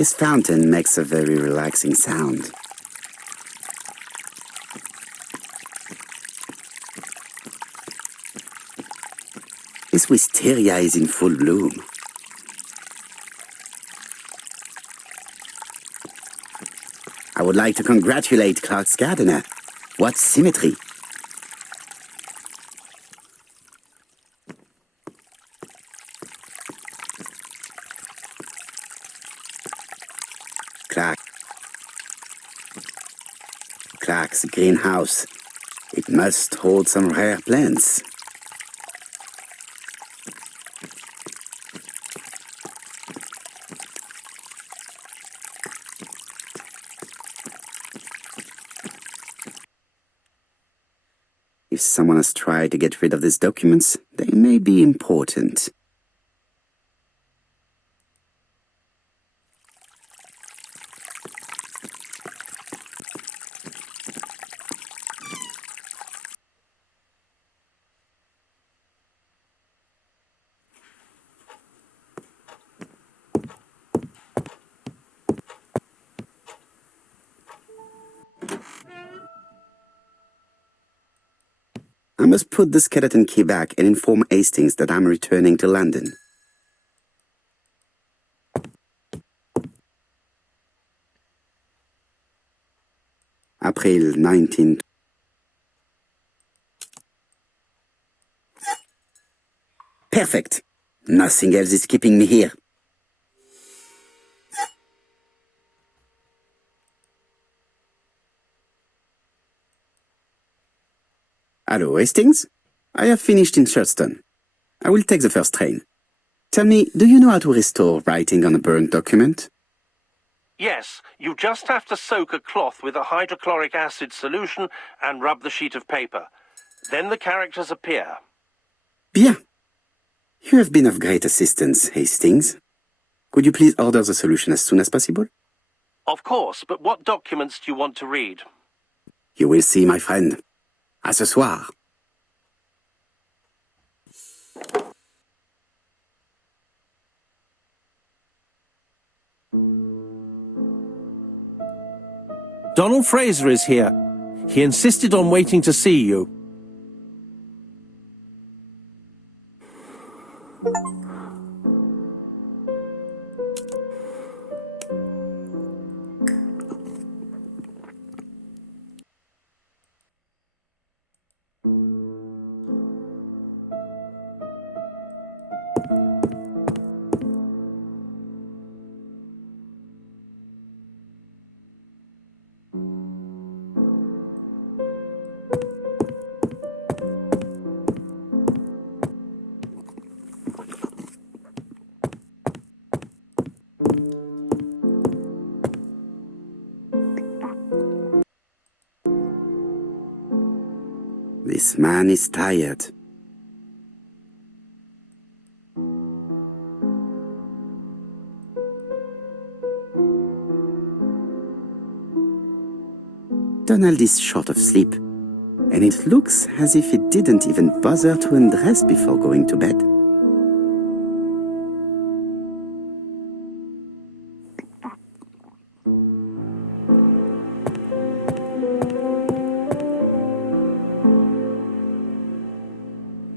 This fountain makes a very relaxing sound. This wisteria is in full bloom. I would like to congratulate Clark's gardener. What symmetry! Clark's greenhouse. It must hold some rare plants. If someone has tried to get rid of these documents, they may be important. I must put the skeleton key back and inform Hastings that I'm returning to London. April 19. Perfect. Nothing else is keeping me here. Hello, Hastings? I have finished in Sherstone. I will take the first train. Tell me, do you know how to restore writing on a burnt document? Yes, you just have to soak a cloth with a hydrochloric acid solution and rub the sheet of paper. Then the characters appear. Bien. You have been of great assistance, Hastings. Could you please order the solution as soon as possible? Of course, but what documents do you want to read? You will see, my friend. À ce soir. Donald Fraser is here. He insisted on waiting to see you. This man is tired. Donald is short of sleep, and it looks as if he didn't even bother to undress before going to bed.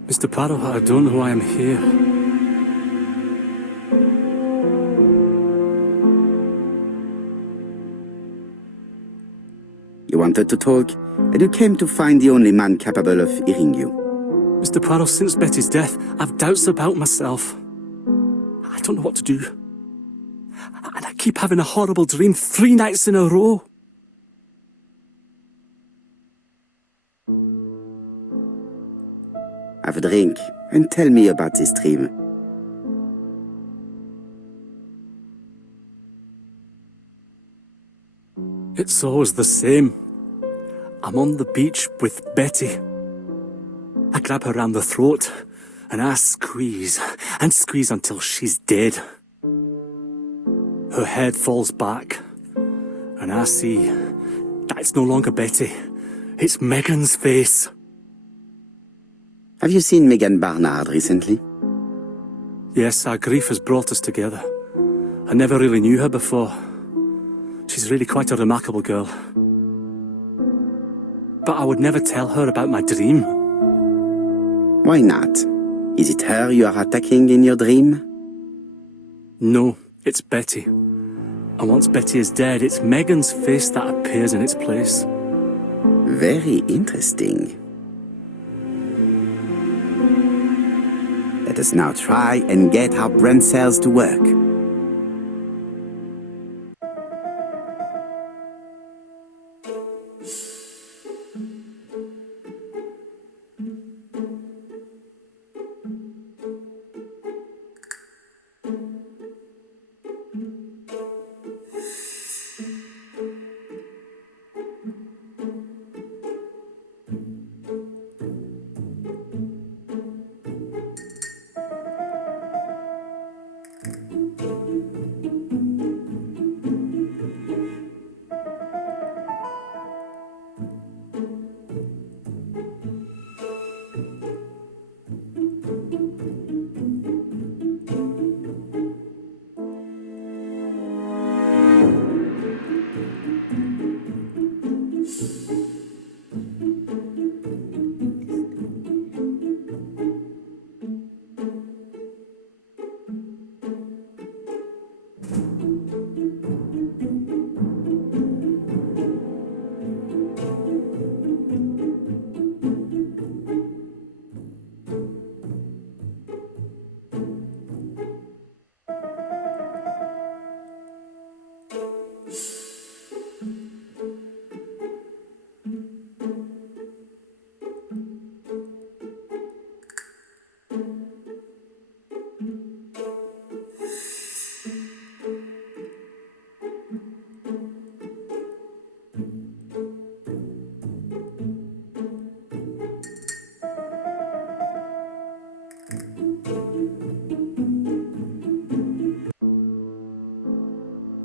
Mr. Poirot, I don't know why I'm here. You wanted to talk, and you came to find the only man capable of hearing you. Mr. Poirot, since Betty's death, I've doubts about myself. I don't know what to do. And I keep having a horrible dream 3 nights in a row. Have a drink, and tell me about this dream. It's always the same. I'm on the beach with Betty. I grab her around the throat, and I squeeze, and squeeze until she's dead. Her head falls back, and I see that it's no longer Betty. It's Megan's face. Have you seen Megan Barnard recently? Yes, our grief has brought us together. I never really knew her before. She's really quite a remarkable girl. But I would never tell her about my dream. Why not? Is it her you are attacking in your dream? No, it's Betty. And once Betty is dead, it's Megan's face that appears in its place. Very interesting. Let us now try and get our brain cells to work.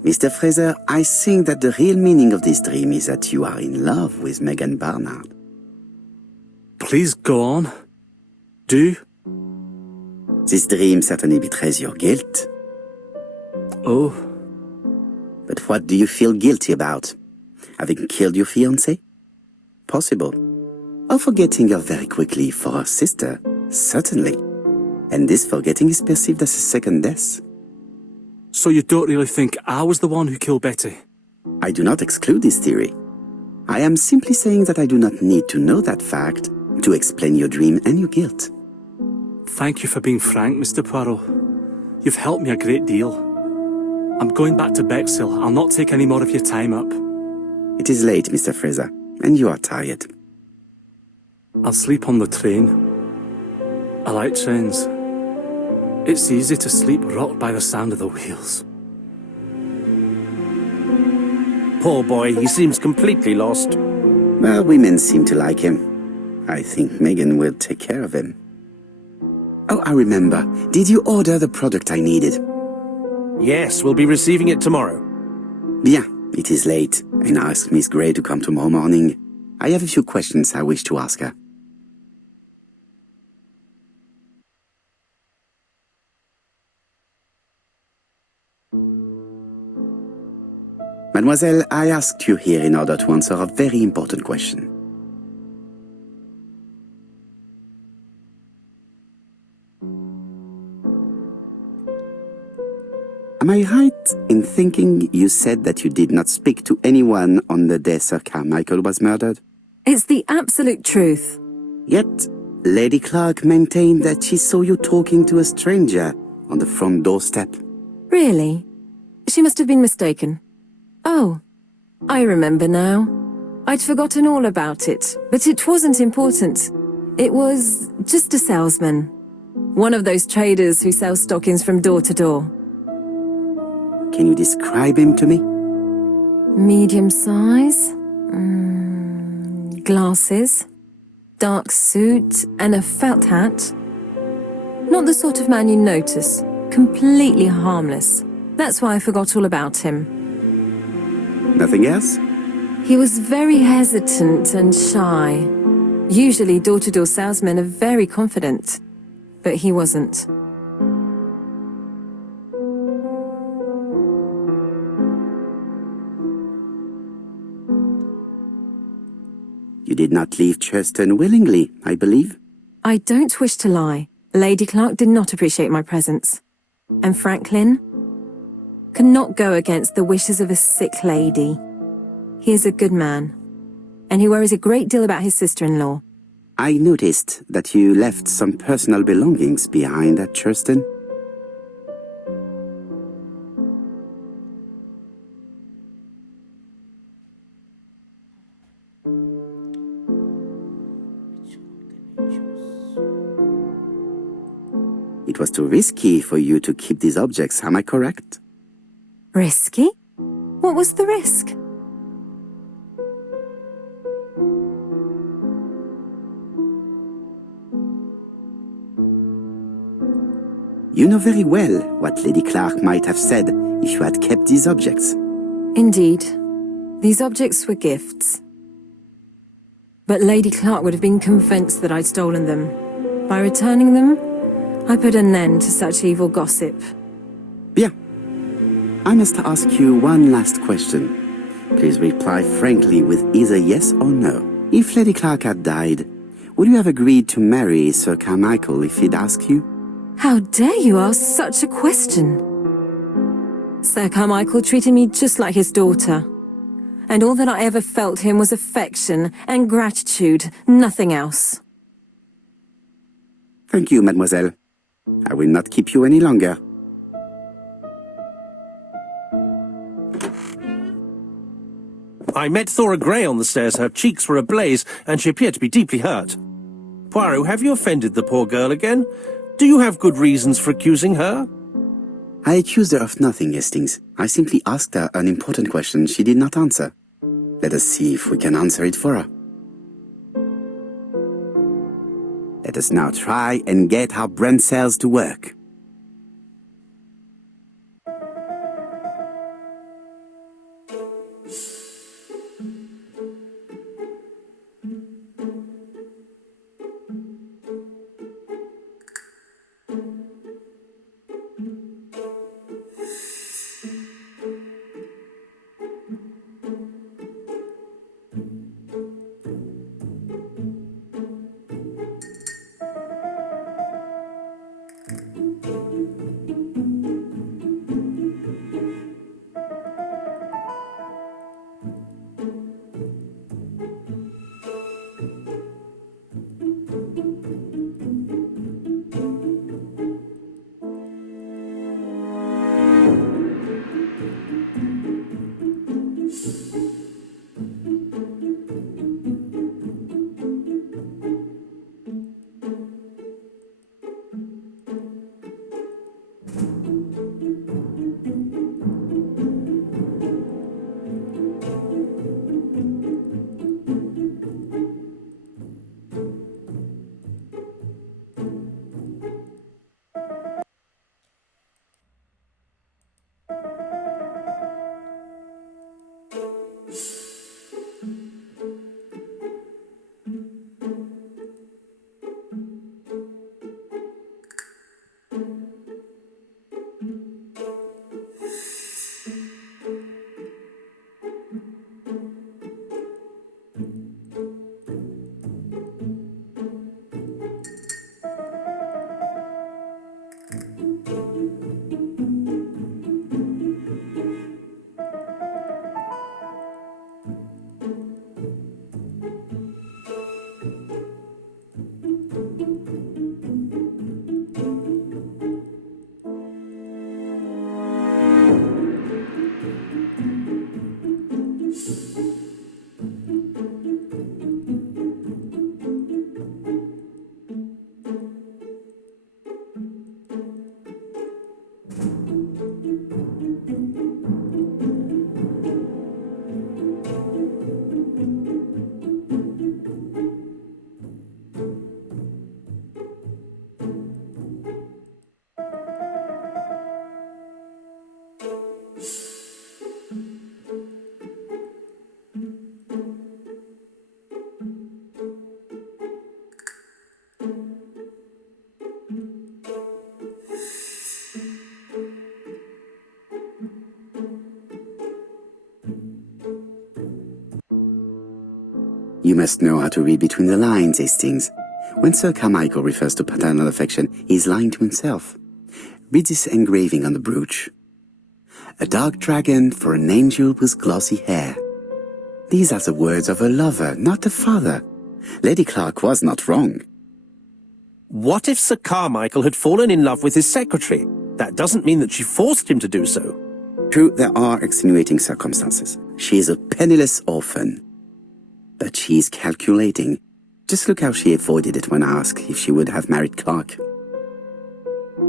Mr. Fraser, I think that the real meaning of this dream is that you are in love with Megan Barnard. Please go on. Do. This dream certainly betrays your guilt. Oh. But what do you feel guilty about? Having killed your fiancée? Possible. Or forgetting her very quickly for her sister? Certainly. And this forgetting is perceived as a second death. So you don't really think I was the one who killed Betty? I do not exclude this theory. I am simply saying that I do not need to know that fact to explain your dream and your guilt. Thank you for being frank, Mr. Poirot. You've helped me a great deal. I'm going back to Bexhill. I'll not take any more of your time up. It is late, Mr. Fraser, and you are tired. I'll sleep on the train. I like trains. It's easy to sleep rocked by the sound of the wheels. Poor boy, he seems completely lost. Well, women seem to like him. I think Megan will take care of him. Oh, I remember. Did you order the product I needed? Yes, we'll be receiving it tomorrow. Bien, it is late, and I asked Miss Gray to come tomorrow morning. I have a few questions I wish to ask her. Mademoiselle, I asked you here in order to answer a very important question. Am I right in thinking you said that you did not speak to anyone on the day Sir Carmichael was murdered? It's the absolute truth. Yet, Lady Clark maintained that she saw you talking to a stranger on the front doorstep. Really? She must have been mistaken. Oh, I remember now. I'd forgotten all about it, but it wasn't important. It was just a salesman. One of those traders who sell stockings from door to door. Can you describe him to me? Medium size, glasses, dark suit, and a felt hat. Not the sort of man you notice. Completely harmless. That's why I forgot all about him. Nothing else? He was very hesitant and shy. Usually door-to-door salesmen are very confident, but he wasn't. You did not leave Churston willingly, I believe. I don't wish to lie. Lady Clark did not appreciate my presence. And Franklin could not go against the wishes of a sick lady. He is a good man, and he worries a great deal about his sister-in-law. I noticed that you left some personal belongings behind at Churston. It was too risky for you to keep these objects, am I correct? Risky? What was the risk? You know very well what Lady Clark might have said if you had kept these objects. Indeed. These objects were gifts. But Lady Clark would have been convinced that I'd stolen them. By returning them, I put an end to such evil gossip. Bien. I must ask you one last question. Please reply frankly with either yes or no. If Lady Clark had died, would you have agreed to marry Sir Carmichael if he'd asked you? How dare you ask such a question? Sir Carmichael treated me just like his daughter. And all that I ever felt him was affection and gratitude, nothing else. Thank you, mademoiselle. I will not keep you any longer. I met Thora Grey on the stairs. Her cheeks were ablaze, and she appeared to be deeply hurt. Poirot, have you offended the poor girl again? Do you have good reasons for accusing her? I accused her of nothing, Hastings. I simply asked her an important question she did not answer. Let us see if we can answer it for her. Let us now try and get our brain cells to work. You must know how to read between the lines, Hastings. When Sir Carmichael refers to paternal affection, he's lying to himself. Read this engraving on the brooch. A dark dragon for an angel with glossy hair. These are the words of a lover, not a father. Lady Clark was not wrong. What if Sir Carmichael had fallen in love with his secretary? That doesn't mean that she forced him to do so. True, there are extenuating circumstances. She is a penniless orphan. But she is calculating. Just look how she avoided it when asked if she would have married Clark.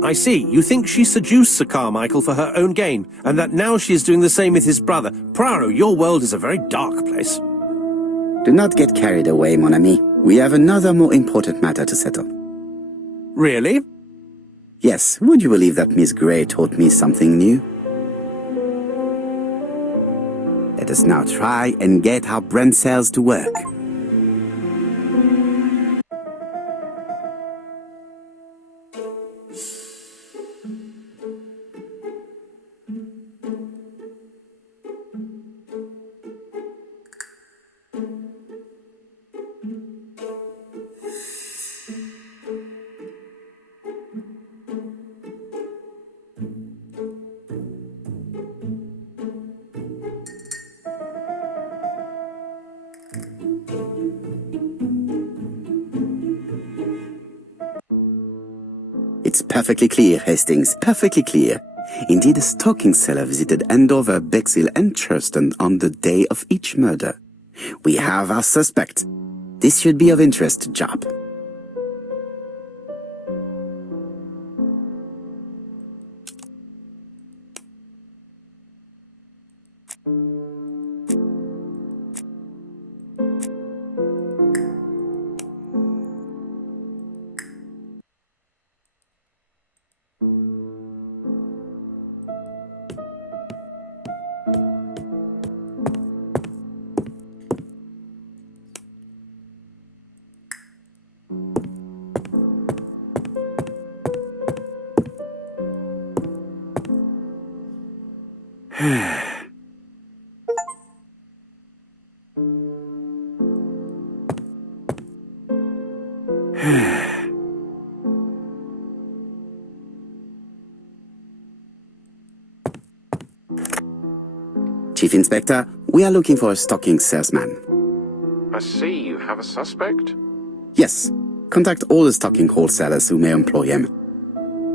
I see. You think she seduced Sir Carmichael for her own gain, and that now she is doing the same with his brother. Poirot, your world is a very dark place. Do not get carried away, mon ami. We have another more important matter to settle. Really? Yes, would you believe that Miss Grey taught me something new? Let us now try and get our brain cells to work. It's perfectly clear, Hastings, perfectly clear. Indeed, a stocking seller visited Andover, Bexhill and Churston on the day of each murder. We have our suspect. This should be of interest to Job. Chief Inspector, we are looking for a stocking salesman. I see you have a suspect. Yes. Contact all the stocking wholesalers who may employ him.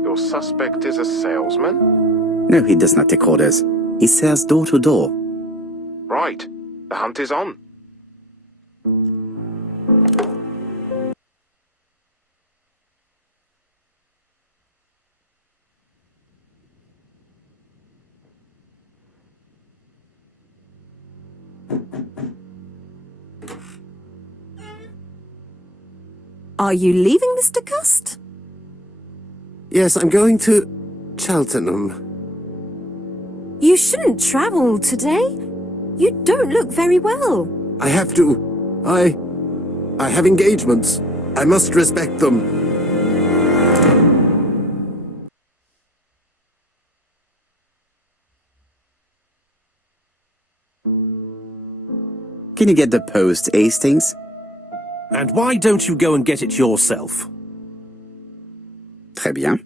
Your suspect is a salesman? No, he does not take orders. He sells door to door. Right. The hunt is on. Are you leaving, Mr. Cust? Yes, I'm going to Cheltenham. You shouldn't travel today. You don't look very well. I have to. I have engagements. I must respect them. Can you get the post, Hastings? And why don't you go and get it yourself? Très bien.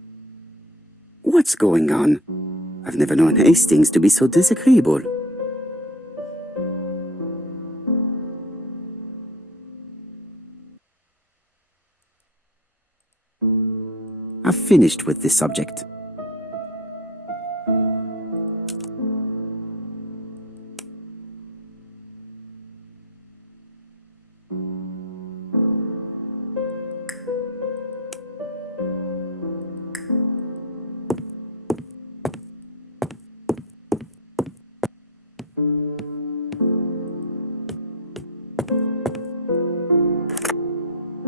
What's going on? I've never known Hastings to be so disagreeable. I've finished with this subject.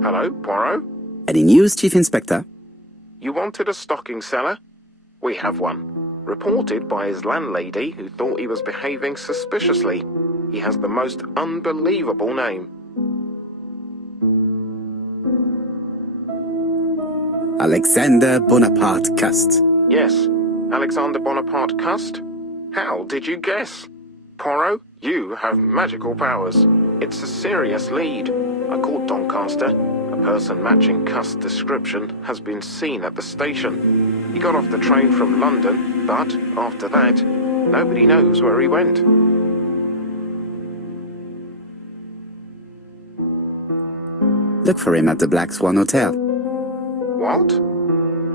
Hello, Poirot? Any news, Chief Inspector? You wanted a stocking seller? We have one. Reported by his landlady, who thought he was behaving suspiciously. He has the most unbelievable name. Alexander Bonaparte Cust. Yes, Alexander Bonaparte Cust? How did you guess? Poirot, you have magical powers. It's a serious lead. I called Doncaster. A person matching Cust's description has been seen at the station. He got off the train from London, but after that, nobody knows where he went. Look for him at the Black Swan Hotel. What?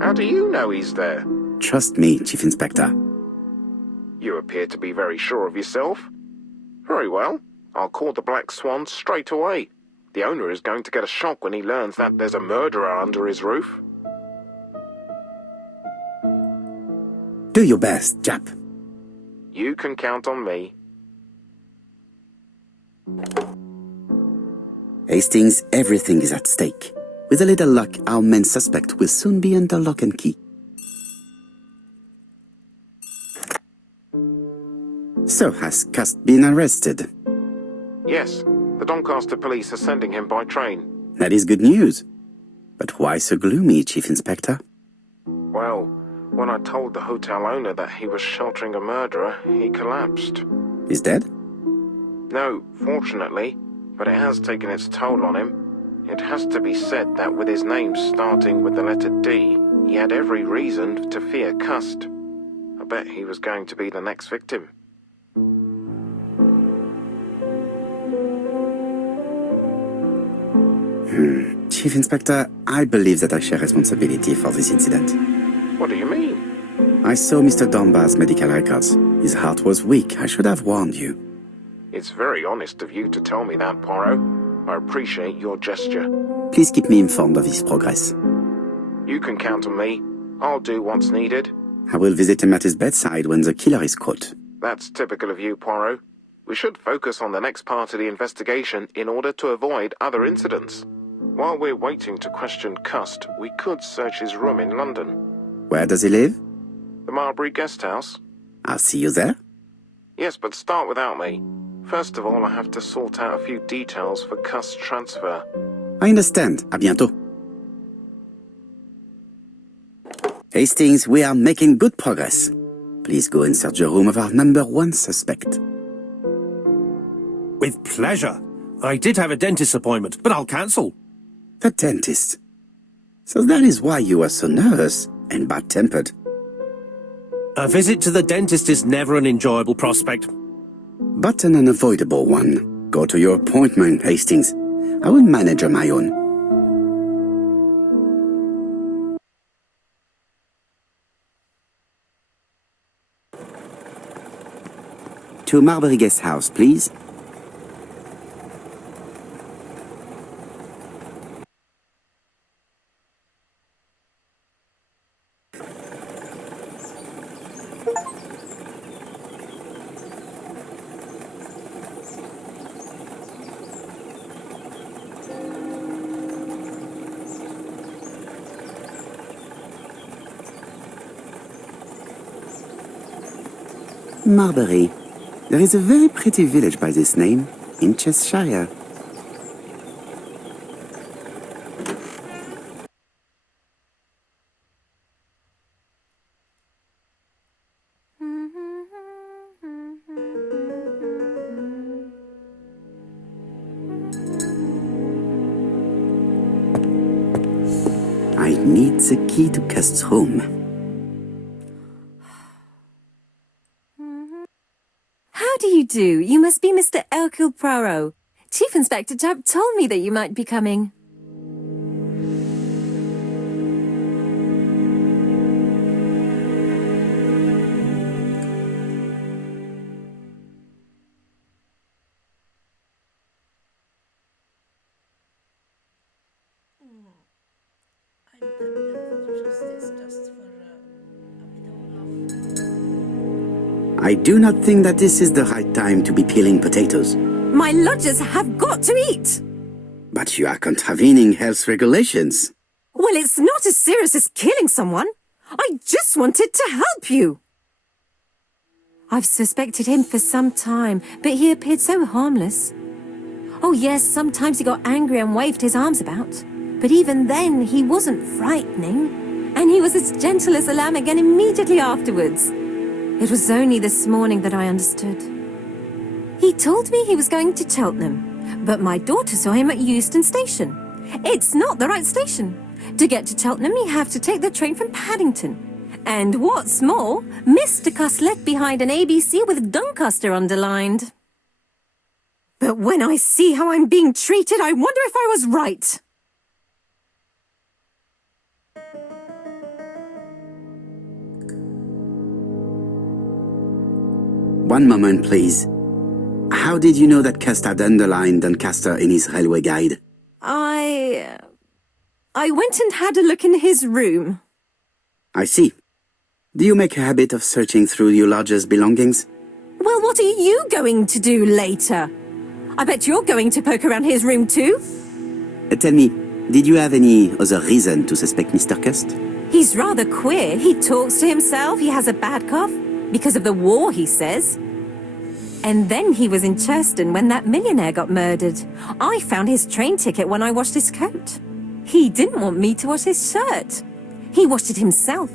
How do you know he's there? Trust me, Chief Inspector. You appear to be very sure of yourself. Very well. I'll call the Black Swan straight away. The owner is going to get a shock when he learns that there's a murderer under his roof. Do your best, Jap. You can count on me. Hastings, everything is at stake. With a little luck, our main suspect will soon be under lock and key. So, has Cust been arrested? Yes, the Doncaster police are sending him by train. That is good news. But why so gloomy, Chief Inspector? Well, when I told the hotel owner that he was sheltering a murderer, he collapsed. He's dead? No, fortunately, but it has taken its toll on him. It has to be said that with his name starting with the letter D, he had every reason to fear Cust. I bet he was going to be the next victim. Chief Inspector, I believe that I share responsibility for this incident. What do you mean? I saw Mr. Dunbar's medical records. His heart was weak. I should have warned you. It's very honest of you to tell me that, Poirot. I appreciate your gesture. Please keep me informed of his progress. You can count on me. I'll do what's needed. I will visit him at his bedside when the killer is caught. That's typical of you, Poirot. We should focus on the next part of the investigation in order to avoid other incidents. While we're waiting to question Cust, we could search his room in London. Where does he live? The Marbury Guest House? I'll see you there. Yes, but start without me. First of all, I have to sort out a few details for Cust's transfer. I understand. À bientôt. Hastings, we are making good progress. Please go and search the room of our number one suspect. With pleasure. I did have a dentist appointment, but I'll cancel. The dentist. So that is why you are so nervous and bad-tempered. A visit to the dentist is never an enjoyable prospect. But an unavoidable one. Go to your appointment, Hastings. I will manage on my own. To Marbury Guest House, please. Marbury. There is a very pretty village by this name, in Cheshire. I need the key to Cust's home. How do you do? You must be Mr. Hercule Poirot. Chief Inspector Jupp told me that you might be coming. I do not think that this is the right time to be peeling potatoes. My lodgers have got to eat. But you are contravening health regulations. Well, it's not as serious as killing someone. I just wanted to help you. I've suspected him for some time, but he appeared so harmless. Oh yes, sometimes he got angry and waved his arms about. But even then, he wasn't frightening. And he was as gentle as a lamb again immediately afterwards. It was only this morning that I understood. He told me he was going to Cheltenham, But my daughter saw him at Euston Station. It's not the right station. To get to Cheltenham, you have to take the train from Paddington. And what's more, Mr. Cuss left behind an ABC with Doncaster underlined. But when I see how I'm being treated, I wonder if I was right. One moment, please. How did you know that Cust had underlined Doncaster in his railway guide? I went and had a look in his room. I see. Do you make a habit of searching through your lodger's belongings? Well, what are you going to do later? I bet you're going to poke around his room too. Tell me, did you have any other reason to suspect Mr. Cust? He's rather queer. He talks to himself. He has a bad cough. Because of the war, he says. And then he was in Churston when that millionaire got murdered. I found his train ticket when I washed his coat. He didn't want me to wash his shirt. He washed it himself.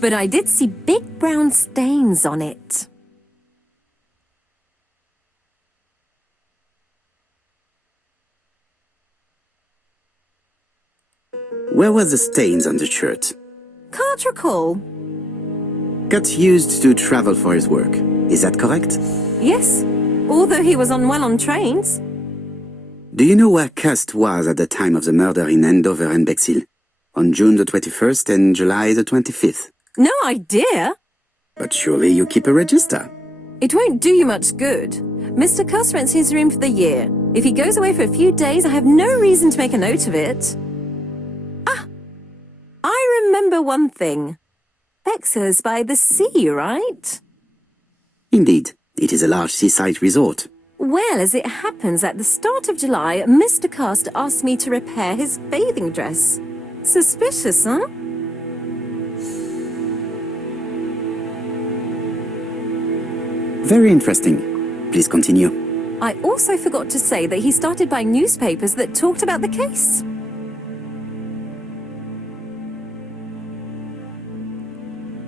But I did see big brown stains on it. Where were the stains on the shirt? Can't recall. Cust used to travel for his work. Is that correct? Yes, although he was unwell on trains. Do you know where Cust was at the time of the murder in Andover and Bexhill? On June the 21st and July the 25th? No idea. But surely you keep a register. It won't do you much good. Mr. Cuss rents his room for the year. If he goes away for a few days, I have no reason to make a note of it. Ah, I remember one thing. Bexhill's by the sea, right? Indeed, it is a large seaside resort. Well, as it happens, at the start of July, Mr. Cust asked me to repair his bathing dress. Suspicious, huh? Very interesting. Please continue. I also forgot to say that he started buying newspapers that talked about the case.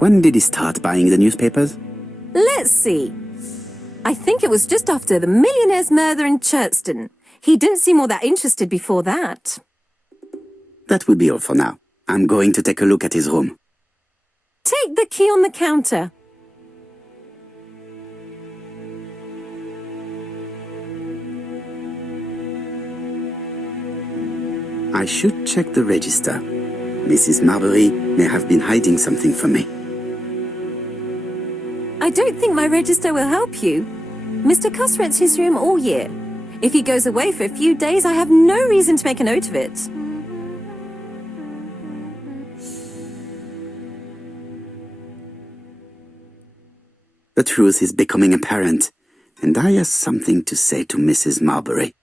When did he start buying the newspapers? Let's see. I think it was just after the millionaire's murder in Churston. He didn't seem all that interested before that. That will be all for now. I'm going to take a look at his room. Take the key on the counter. I should check the register. Mrs. Marbury may have been hiding something from me. I don't think my register will help you. Mr. Cuss rents his room all year. If he goes away for a few days, I have no reason to make a note of it. The truth is becoming apparent, and I have something to say to Mrs. Marbury.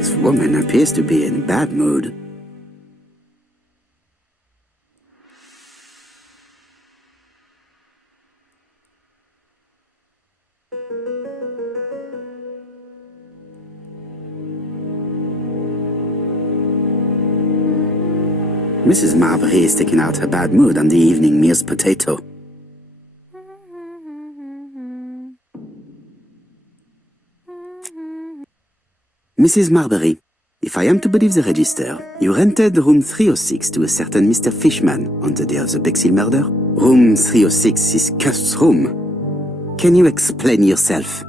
This woman appears to be in a bad mood. Mrs. Marbury is taking out her bad mood on the evening meal's potato. Mrs. Marbury, if I am to believe the register, you rented room 306 to a certain Mr. Fishman on the day of the Bexhill murder. Room 306 is Cust's room. Can you explain yourself?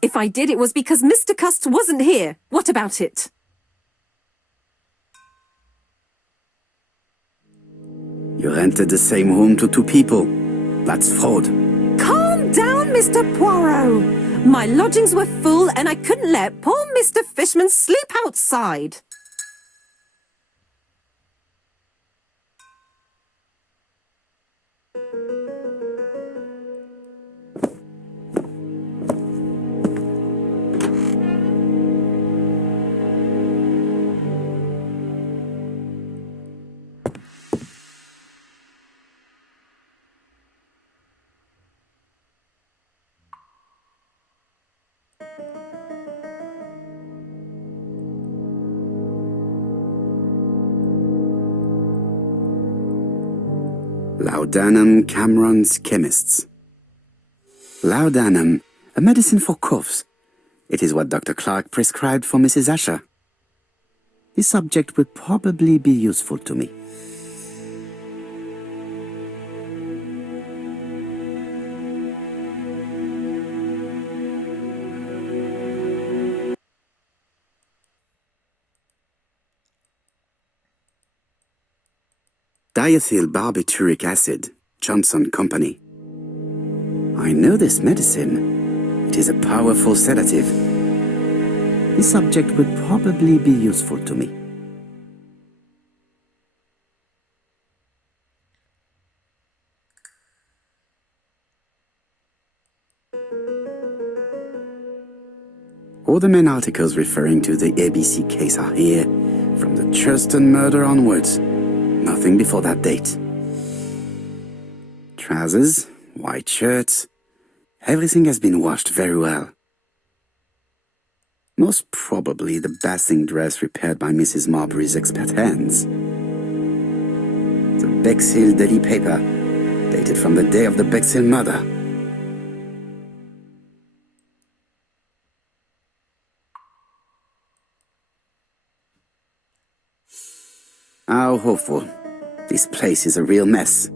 If I did, it was because Mr. Cust wasn't here. What about it? You rented the same room to two people. That's fraud. Calm down, Mr. Poirot. My lodgings were full and I couldn't let poor Mr. Fishman sleep outside. Laudanum Cameron's Chemists. Laudanum, a medicine for coughs. It is what Dr. Clark prescribed for Mrs. Asher. This subject would probably be useful to me. Diethyl barbituric acid, Johnson Company. I know this medicine. It is a powerful sedative. This subject would probably be useful to me. All the main articles referring to the ABC case are here, from the Churston murder onwards. Nothing before that date. Trousers, white shirts, everything has been washed very well. Most probably the bathing dress repaired by Mrs. Marbury's expert hands. The Bexhill daily paper, dated from the day of the Bexhill murder. How hopeful. This place is a real mess.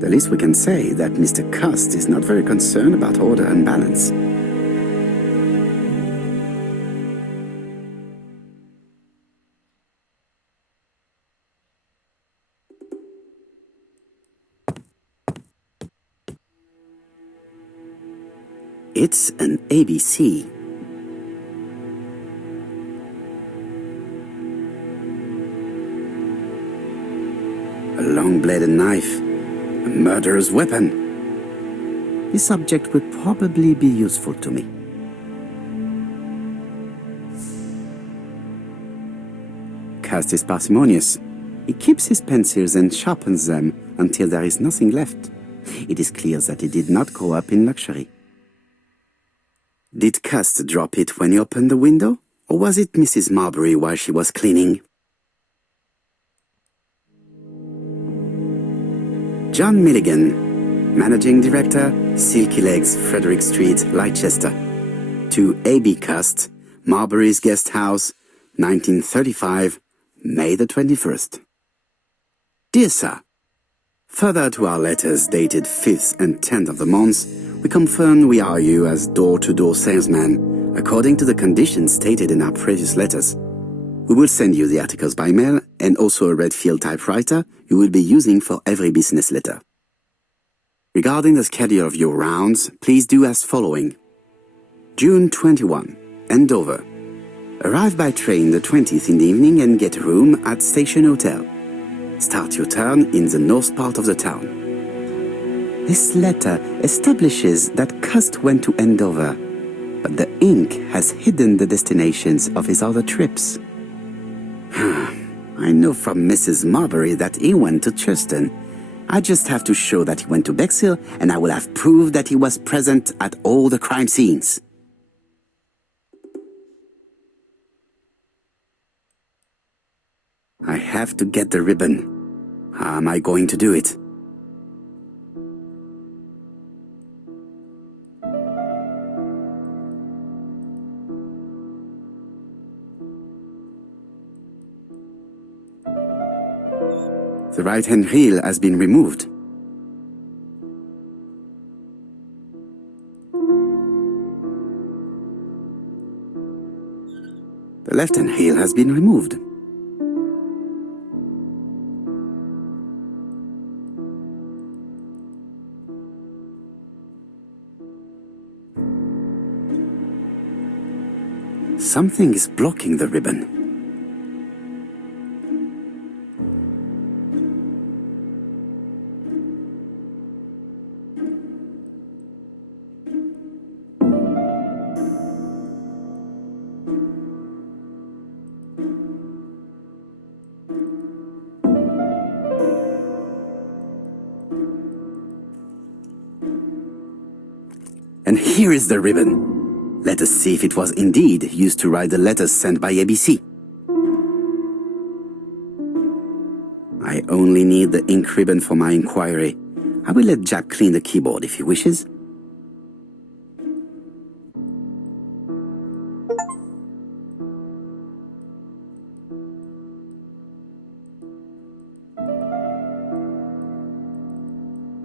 The least we can say is that Mr. Cust is not very concerned about order and balance. It's an ABC. A long-bladed knife, a murderer's weapon. This subject would probably be useful to me. Cust is parsimonious. He keeps his pencils and sharpens them until there is nothing left. It is clear that he did not grow up in luxury. Did Cust drop it when he opened the window, or was it Mrs. Marbury while she was cleaning? John Milligan, Managing Director, Silky Legs, Frederick Street, Leicester. To A.B. Cust, Marbury's Guest House, 1935, May the 21st. Dear Sir, further to our letters dated 5th and 10th of the month, we confirm we are you as door-to-door salesman, according to the conditions stated in our previous letters. We will send you the articles by mail and also a Redfield typewriter you will be using for every business letter. Regarding the schedule of your rounds, please do as following. June 21, Andover. Arrive by train the 20th in the evening and get a room at Station Hotel. Start your turn in the north part of the town. This letter establishes that Cust went to Andover, but the ink has hidden the destinations of his other trips. I know from Mrs. Marbury that he went to Churston. I just have to show that he went to Bexhill, and I will have proved that he was present at all the crime scenes. I have to get the ribbon. How am I going to do it? The right-hand reel has been removed. The left-hand reel has been removed. Something is blocking the ribbon. here is the ribbon. Let us see if it was indeed used to write the letters sent by ABC. I only need the ink ribbon for my inquiry. I will let Jack clean the keyboard if he wishes.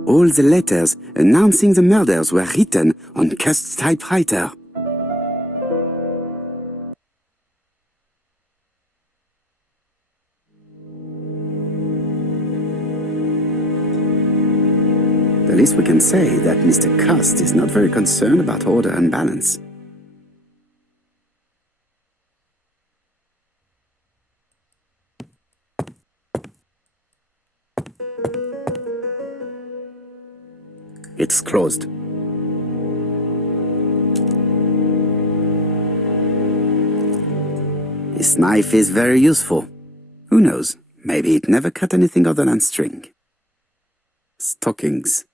All the letters announcing the murders were written on Cust's typewriter. The least we can say that Mr. Cust is not very concerned about order and balance. It's closed. This knife is very useful. Who knows, maybe it never cut anything other than string. Stockings.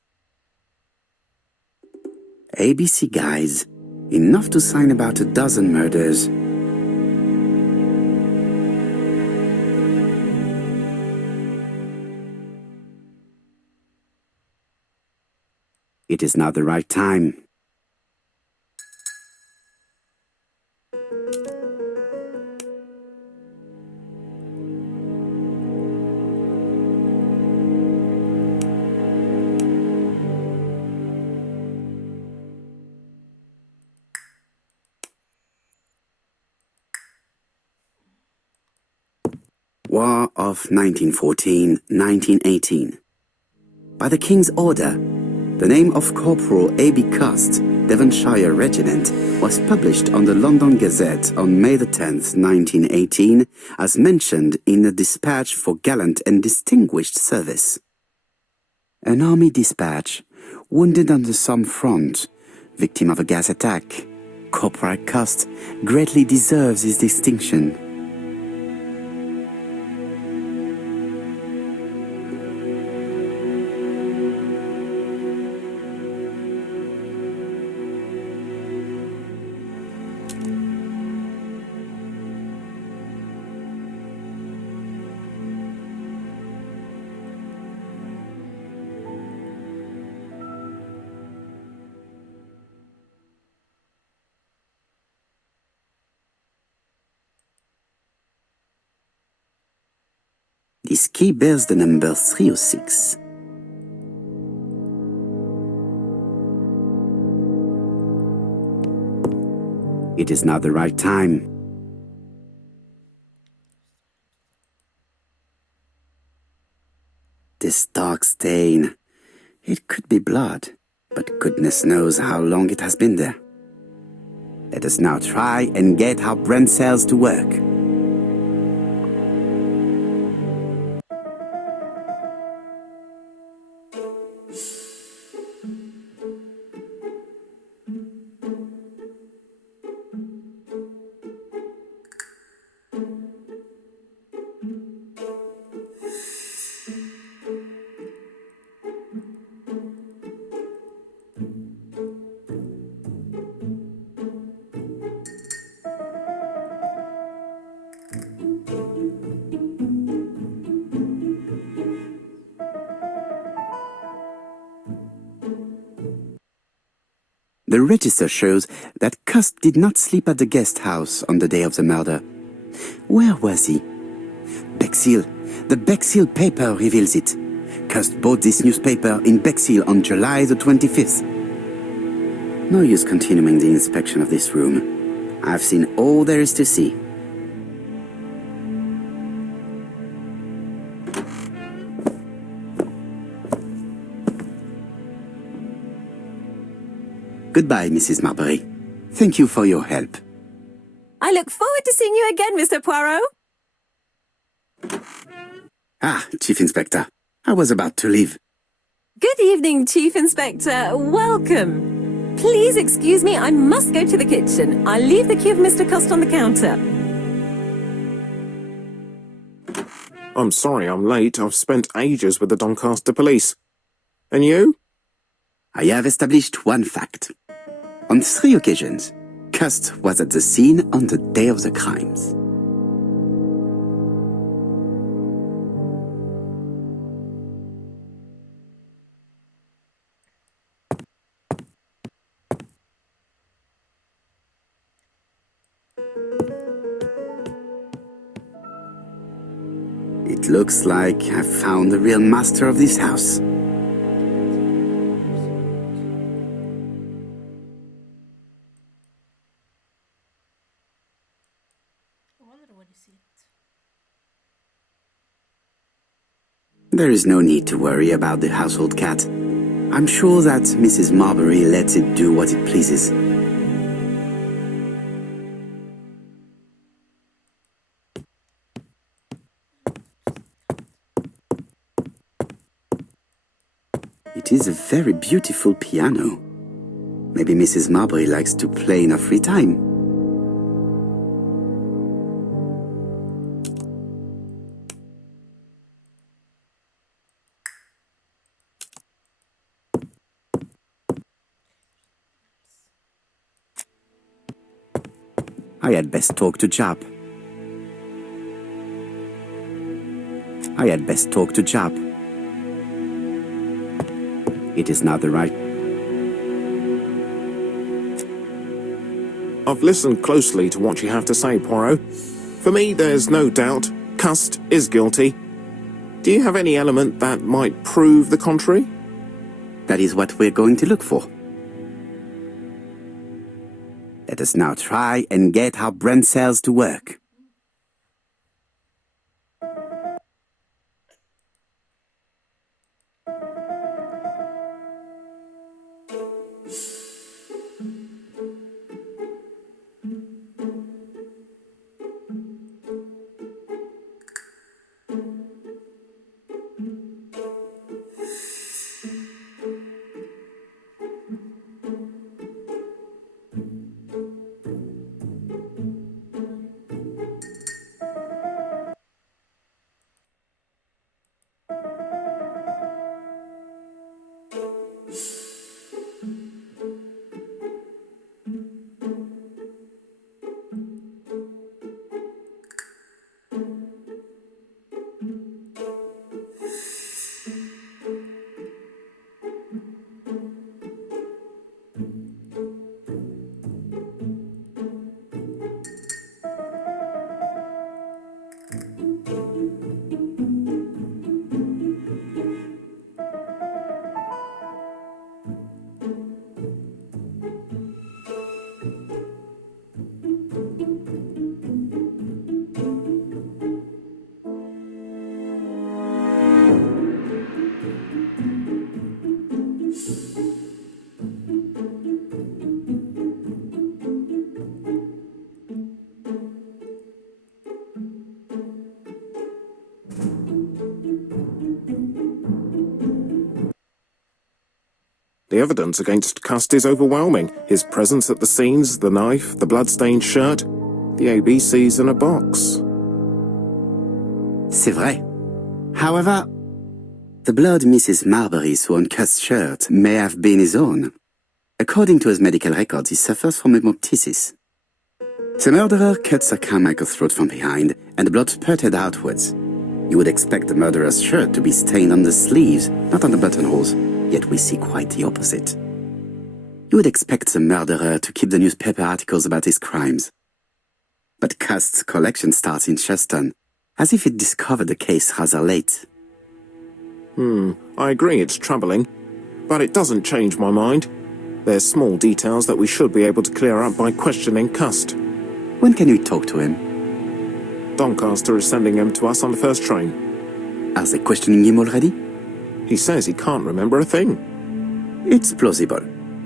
ABC guys, enough to sign about a dozen murders. It is now the right time. War of 1914-1918. By the King's order, the name of Corporal A.B. Cust, Devonshire Regiment, was published on the London Gazette on May the 10th, 1918, as mentioned in a dispatch for gallant and distinguished service. An army dispatch, wounded on the Somme front, victim of a gas attack, Corporal Cust greatly deserves his distinction. This key bears the number 306. It is now the right time. This dark stain. It could be blood, but goodness knows how long it has been there. Let us now try and get our brain cells to work. The register shows that Cust did not sleep at the guest house on the day of the murder. Where was he? Bexhill. The Bexhill paper reveals it. Cust bought this newspaper in Bexhill on July the 25th. No use continuing the inspection of this room. I've seen all there is to see. Goodbye, Mrs. Marbury. Thank you for your help. I look forward to seeing you again, Mr. Poirot. Ah, Chief Inspector. I was about to leave. Good evening, Chief Inspector. Welcome. Please excuse me, I must go to the kitchen. I'll leave the key of Mr. Cust on the counter. I'm sorry I'm late. I've spent ages with the Doncaster police. And you? I have established one fact. On 3 occasions, Cust was at the scene on the day of the crimes. It looks like I've found the real master of this house. I wonder what is it. There is no need to worry about the household cat. I'm sure that Mrs. Marbury lets it do what it pleases. It is a very beautiful piano. Maybe Mrs. Marbury likes to play in her free time. I had best talk to Jap. It is not the right... I've listened closely to what you have to say, Poirot. For me, there's no doubt Cust is guilty. Do you have any element that might prove the contrary? That is what we're going to look for. Let us now try and get our brain cells to work. The evidence against Cust is overwhelming. His presence at the scenes, the knife, the blood-stained shirt, the ABCs in a box. C'est vrai. However, the blood Mrs. Marbury saw on Cust's shirt may have been his own. According to his medical records, he suffers from hemoptysis. The murderer cut Sir Carmichael's throat from behind, and the blood spurted outwards. You would expect the murderer's shirt to be stained on the sleeves, not on the buttonholes, yet we see quite the opposite. You would expect the murderer to keep the newspaper articles about his crimes. But Cust's collection starts in Cheston, as if it discovered the case rather late. I agree it's troubling, but it doesn't change my mind. There's small details that we should be able to clear up by questioning Cust. When can we talk to him? Doncaster is sending him to us on the first train. Are they questioning him already? He says he can't remember a thing. It's plausible.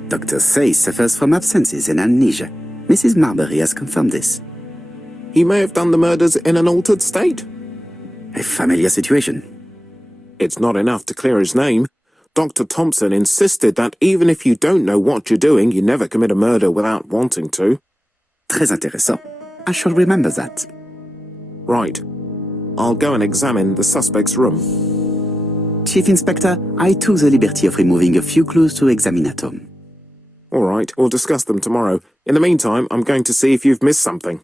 Doctors say he suffers from absences and amnesia. Mrs. Marbury has confirmed this. He may have done the murders in an altered state. A familiar situation. It's not enough to clear his name. Dr. Thompson insisted that even if you don't know what you're doing, you never commit a murder without wanting to. Très intéressant. I shall remember that. Right. I'll go and examine the suspect's room. Chief Inspector, I took the liberty of removing a few clues to examinatum. All right, we'll discuss them tomorrow. In the meantime, I'm going to see if you've missed something.